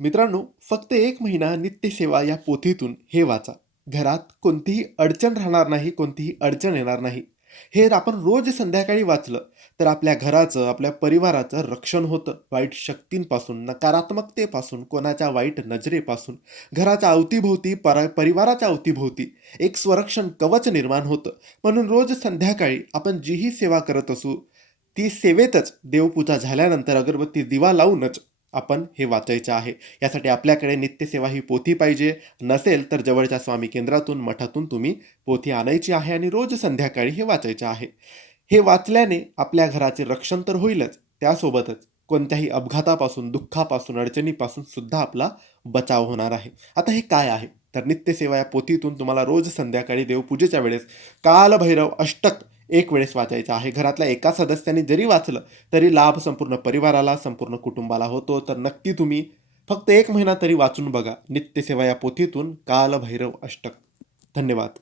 मित्रांनो, फक्त 1 महिना नित्यसेवा या पोथीतून हे वाचा. घरात कोणतीही अडचण राहणार नाही, कोणतीही अडचण येणार नाही. हे आपण रोज संध्याकाळी वाचलं, तर आपल्या घराचं, आपल्या परिवाराचं रक्षण होतं. वाईट शक्तींपासून, नकारात्मकतेपासून, कोणाच्या वाईट नजरेपासून. घराच्या अवतीभोवती, परिवाराच्या अवतीभोवती एक संरक्षण कवच निर्माण होतं. म्हणून रोज संध्याकाळी आपण जीही सेवा करत असू, ती सेवेतच देवपूजा झाल्यानंतर अगरबत्ती दिवा लावूनच आपण हे वाचायचं आहे. यासाठी आपल्याकडे नित्यसेवा ही पोथी पाहिजे. नसेल तर जवळच्या स्वामी केंद्रातून, मठातून तुम्ही पोथी आणायची आहे आणि रोज संध्याकाळी हे वाचायचं आहे. हे वाचल्याने आपल्या घराचे रक्षण तर होईलच, त्यासोबतच कोणत्याही अपघातापासून, दुःखापासून, अडचणीपासून सुद्धा आपला बचाव होणार आहे. आता हे काय आहे? तर नित्यसेवा या पोथीतून तुम्हाला रोज संध्याकाळी देवपूजेच्या वेळेस कालभैरव अष्टक एक वेळेस वाचायचं आहे. घरातल्या एका सदस्याने जरी वाचलं तरी लाभ संपूर्ण परिवाराला, संपूर्ण कुटुंबाला होतो. तर नक्की तुम्ही फक्त 1 महिना तरी वाचून बघा. नित्यसेवा या पोथीतून कालभैरव अष्टक. धन्यवाद.